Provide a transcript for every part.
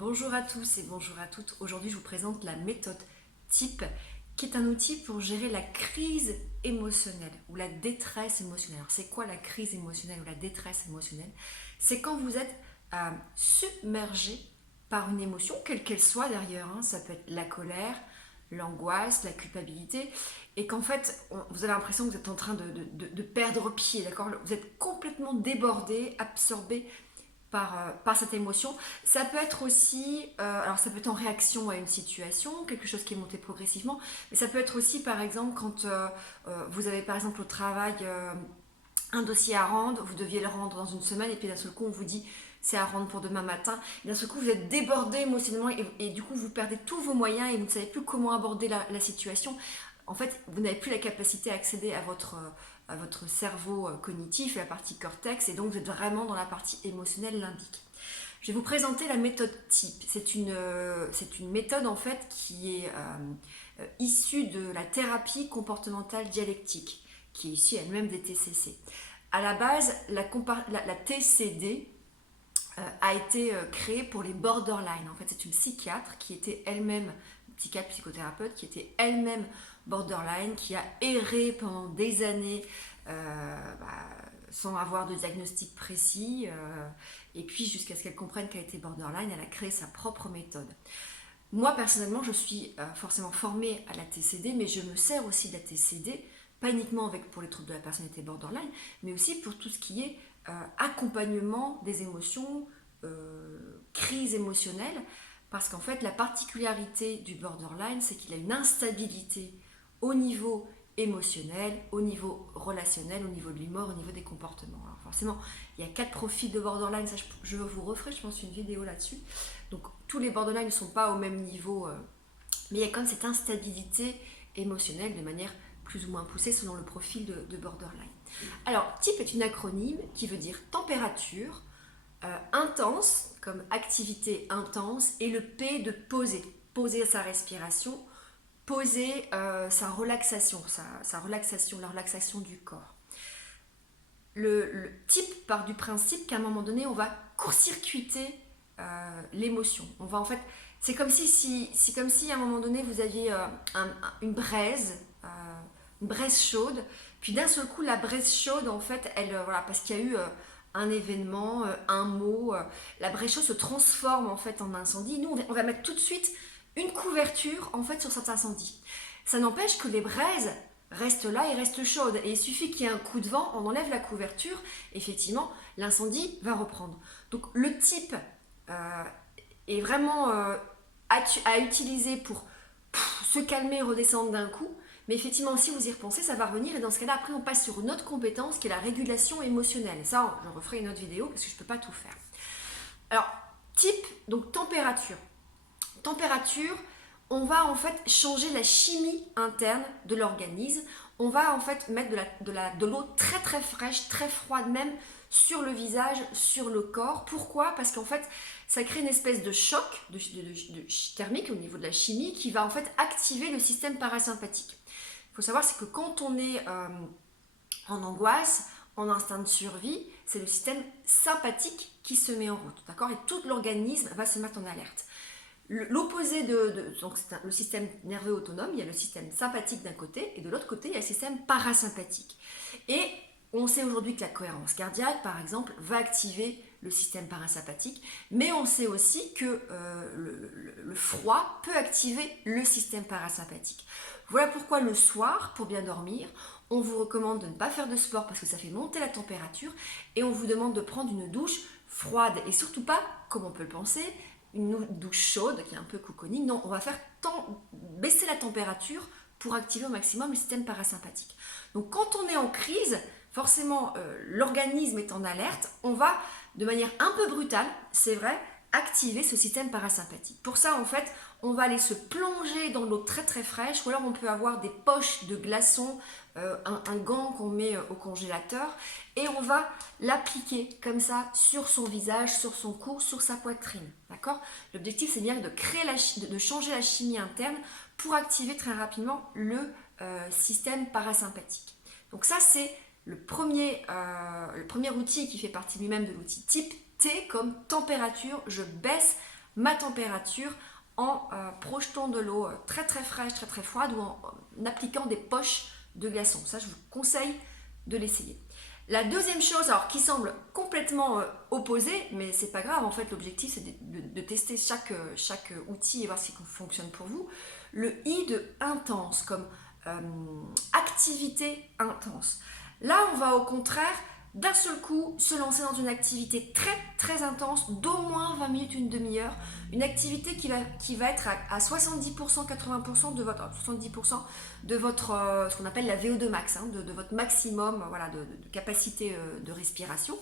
Bonjour à tous et bonjour à toutes. Aujourd'hui, je vous présente la méthode TIP, qui est un outil pour gérer la crise émotionnelle ou la détresse émotionnelle. Alors, c'est quoi la crise émotionnelle ou la détresse émotionnelle? C'est quand vous êtes submergé par une émotion, quelle qu'elle soit d'ailleurs. Ça peut être la colère, l'angoisse, la culpabilité, et qu'en fait, vous avez l'impression que vous êtes en train de perdre pied, d'accord? Vous êtes complètement débordé, absorbé par cette émotion. Ça peut être aussi, alors ça peut être en réaction à une situation, quelque chose qui est monté progressivement, mais ça peut être aussi par exemple quand vous avez par exemple au travail un dossier à rendre, vous deviez le rendre dans une semaine et puis d'un seul coup on vous dit c'est à rendre pour demain matin, et d'un seul coup vous êtes débordé émotionnellement et du coup vous perdez tous vos moyens et vous ne savez plus comment aborder la situation. En fait, vous n'avez plus la capacité à accéder à votre cerveau cognitif, la partie cortex, et donc vous êtes vraiment dans la partie émotionnelle, limbique. Je vais vous présenter la méthode TIP. C'est une méthode en fait qui est issue de la thérapie comportementale dialectique, qui est issue elle-même des TCC. À la base, la TCD a été créée pour les borderline. En fait, c'est une psychiatre qui était elle-même, psychiatre psychothérapeute, qui était elle-même borderline, qui a erré pendant des années sans avoir de diagnostic précis, et puis jusqu'à ce qu'elle comprenne qu'elle était borderline, elle a créé sa propre méthode. Moi personnellement, je suis forcément formée à la TCD, mais je me sers aussi de la TCD, pas uniquement pour les troubles de la personnalité borderline, mais aussi pour tout ce qui est accompagnement des émotions, crise émotionnelle, parce qu'en fait la particularité du borderline, c'est qu'il a une instabilité au niveau émotionnel, au niveau relationnel, au niveau de l'humour, au niveau des comportements. Alors forcément, il y a 4 profils de borderline, ça je vous referai, je pense, une vidéo là-dessus. Donc tous les borderline ne sont pas au même niveau, mais il y a quand même cette instabilité émotionnelle de manière plus ou moins poussée selon le profil de borderline. Alors, TIP est une acronyme qui veut dire température, intense, comme activité intense, et le P de poser, poser sa respiration, poser sa relaxation, la relaxation du corps. Le type part du principe qu'à un moment donné, on va court-circuiter l'émotion. On va en fait, c'est comme si à un moment donné vous aviez une braise chaude, puis d'un seul coup la braise chaude en fait, voilà, parce qu'il y a eu un événement, un mot, la braise chaude se transforme en fait en incendie. Nous on va mettre tout de suite une couverture en fait sur cet incendie. Ça n'empêche que les braises restent là et restent chaudes. Et il suffit qu'il y ait un coup de vent, on enlève la couverture, effectivement, l'incendie va reprendre. Donc le type est vraiment à utiliser pour se calmer et redescendre d'un coup. Mais effectivement, si vous y repensez, ça va revenir. Et dans ce cas-là, après, on passe sur une autre compétence qui est la régulation émotionnelle. Et ça, je referai une autre vidéo parce que je ne peux pas tout faire. Alors, type, donc température. Température, on va en fait changer la chimie interne de l'organisme. On va en fait mettre de l'eau très très fraîche, très froide même, sur le visage, sur le corps. Pourquoi? Parce qu'en fait, ça crée une espèce de choc thermique au niveau de la chimie qui va en fait activer le système parasympathique. Il faut savoir, c'est que quand on est en angoisse, en instinct de survie, c'est le système sympathique qui se met en route, d'accord? Et tout l'organisme va se mettre en alerte. L'opposé donc c'est le système nerveux autonome, il y a le système sympathique d'un côté, et de l'autre côté, il y a le système parasympathique. Et on sait aujourd'hui que la cohérence cardiaque, par exemple, va activer le système parasympathique, mais on sait aussi que le froid peut activer le système parasympathique. Voilà pourquoi le soir, pour bien dormir, on vous recommande de ne pas faire de sport parce que ça fait monter la température, et on vous demande de prendre une douche froide, et surtout pas, comme on peut le penser, une douche chaude qui est un peu cocooning. Non, on va faire baisser la température pour activer au maximum le système parasympathique. Donc quand on est en crise, forcément l'organisme est en alerte, on va de manière un peu brutale, c'est vrai, activer ce système parasympathique. Pour ça en fait, on va aller se plonger dans l'eau très très fraîche, ou alors on peut avoir des poches de glaçons, un gant qu'on met au congélateur, et on va l'appliquer comme ça sur son visage, sur son cou, sur sa poitrine. D'accord? L'objectif c'est bien de changer la chimie interne pour activer très rapidement le système parasympathique. Donc ça c'est le premier outil qui fait partie lui-même de l'outil type T comme température. Je baisse ma température en projetant de l'eau très très fraîche, très très froide ou en appliquant des poches de glaçons. Ça, je vous conseille de l'essayer. La deuxième chose, alors qui semble complètement opposée, mais c'est pas grave, en fait l'objectif c'est de tester chaque outil et voir si ça fonctionne pour vous. Le I de intense, comme activité intense. Là, on va au contraire d'un seul coup se lancer dans une activité très très intense d'au moins 20 minutes, une demi-heure, une activité qui va être à 70%, 80% de votre 70% de votre ce qu'on appelle la VO2 max, hein, de votre maximum voilà, de capacité de respiration.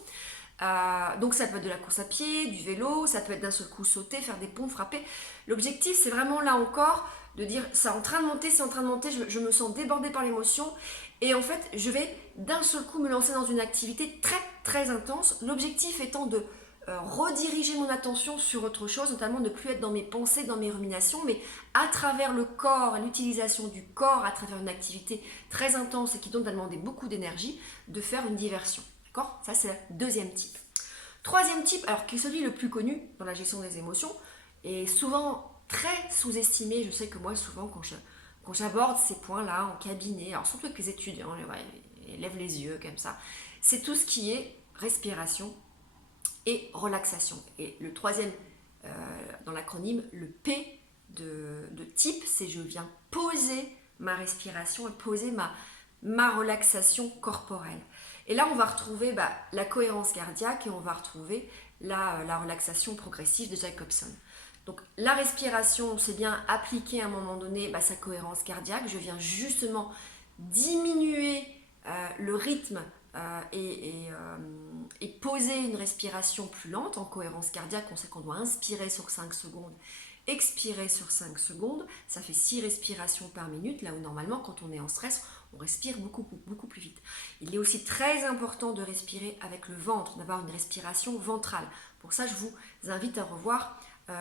Donc ça peut être de la course à pied, du vélo, ça peut être d'un seul coup sauter, faire des pompes, frapper. L'objectif c'est vraiment là encore de dire c'est en train de monter, c'est en train de monter, je me sens débordée par l'émotion et en fait je vais d'un seul coup me lancer dans une activité très très intense. L'objectif étant de rediriger mon attention sur autre chose, notamment ne plus être dans mes pensées, dans mes ruminations, mais à travers le corps, l'utilisation du corps, à travers une activité très intense et qui donc va demander beaucoup d'énergie, de faire une diversion. D'accord ? Ça, c'est le deuxième type. Troisième type, alors qui est celui le plus connu dans la gestion des émotions, et souvent très sous-estimé. Je sais que moi, souvent, quand j'aborde ces points-là en cabinet, alors surtout avec les étudiants, ils lèvent les yeux comme ça, c'est tout ce qui est respiration et relaxation. Et le troisième, dans l'acronyme, le P de type, c'est je viens poser ma respiration et poser ma relaxation corporelle. Et là, on va retrouver la cohérence cardiaque et on va retrouver la relaxation progressive de Jacobson. Donc la respiration, c'est bien appliquer à un moment donné sa cohérence cardiaque. Je viens justement diminuer le rythme et poser une respiration plus lente en cohérence cardiaque. On sait qu'on doit inspirer sur 5 secondes, expirer sur 5 secondes. Ça fait 6 respirations par minute, là où normalement quand on est en stress, on respire beaucoup plus vite. Il est aussi très important de respirer avec le ventre, d'avoir une respiration ventrale. Pour ça, je vous invite à revoir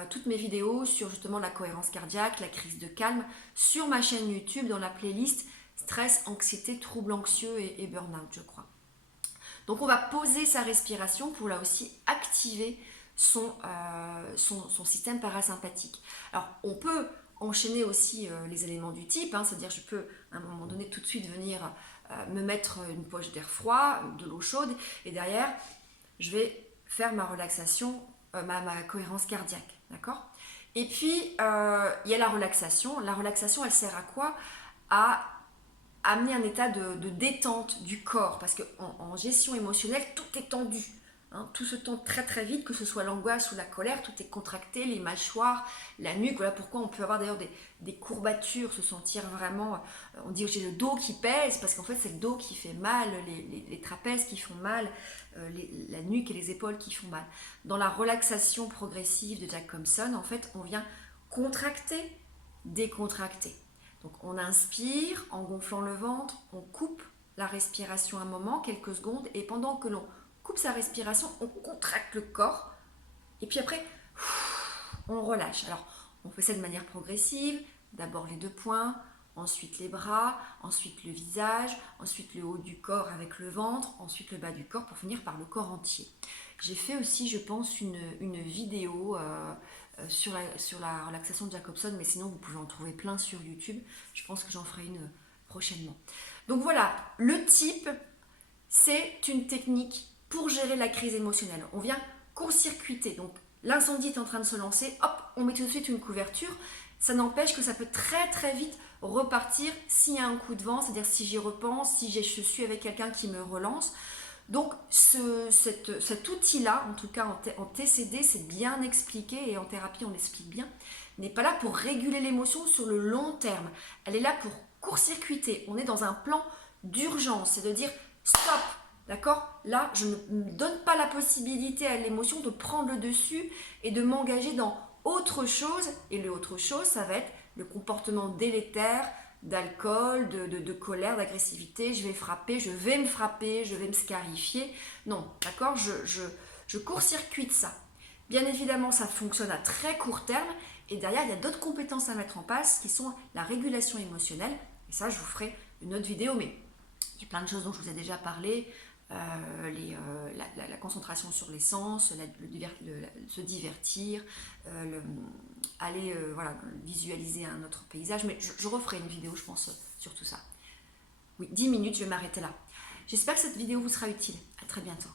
toutes mes vidéos sur justement la cohérence cardiaque, la crise de calme, sur ma chaîne YouTube dans la playlist stress, anxiété, troubles anxieux et burn-out, je crois. Donc on va poser sa respiration pour là aussi activer son système parasympathique. Alors on peut enchaîner aussi les éléments du type, hein, c'est-à-dire je peux à un moment donné tout de suite venir me mettre une poche d'air froid, de l'eau chaude, et derrière je vais faire ma relaxation, ma cohérence cardiaque, d'accord ? Et puis il y a la relaxation. La relaxation, elle sert à quoi ? À amener un état de détente du corps, parce qu'en gestion émotionnelle, tout est tendu. Hein, tout se tend très très vite, que ce soit l'angoisse ou la colère, tout est contracté, les mâchoires, la nuque. Voilà pourquoi on peut avoir d'ailleurs des courbatures, se sentir vraiment, on dit que j'ai le dos qui pèse, parce qu'en fait c'est le dos qui fait mal, les trapèzes qui font mal, la nuque et les épaules qui font mal. Dans la relaxation progressive de Jacobson, en fait on vient contracter, décontracter. Donc on inspire en gonflant le ventre, on coupe la respiration un moment, quelques secondes, et pendant que l'on coupe sa respiration, on contracte le corps, et puis après, on relâche. Alors on fait ça de manière progressive, d'abord les 2 poings, ensuite les bras, ensuite le visage, ensuite le haut du corps avec le ventre, ensuite le bas du corps, pour finir par le corps entier. J'ai fait aussi, je pense, une vidéo sur la relaxation de Jacobson, mais sinon vous pouvez en trouver plein sur YouTube. Je pense que j'en ferai une prochainement. Donc voilà, le type, c'est une technique pour gérer la crise émotionnelle. On vient court-circuiter. Donc l'incendie est en train de se lancer, hop, on met tout de suite une couverture. Ça n'empêche que ça peut très très vite repartir s'il y a un coup de vent, c'est-à-dire si j'y repense, si je suis avec quelqu'un qui me relance. Donc cet outil-là, en tout cas en TCD, c'est bien expliqué, et en thérapie on l'explique bien, n'est pas là pour réguler l'émotion sur le long terme. Elle est là pour court-circuiter. On est dans un plan d'urgence, c'est de dire stop, d'accord ? Là, je ne me donne pas la possibilité à l'émotion de prendre le dessus et de m'engager dans autre chose. Et le autre chose, ça va être le comportement délétère, d'alcool, de colère, d'agressivité. Je vais me frapper, je vais me scarifier. Non, d'accord ? Je court-circuite ça. Bien évidemment, ça fonctionne à très court terme, et derrière, il y a d'autres compétences à mettre en place qui sont la régulation émotionnelle. Et ça, je vous ferai une autre vidéo, mais il y a plein de choses dont je vous ai déjà parlé, la concentration sur les sens, se divertir, aller voilà, visualiser un autre paysage. Mais je referai une vidéo, je pense, sur tout ça. Oui, 10 minutes, je vais m'arrêter là. J'espère que cette vidéo vous sera utile. À très bientôt.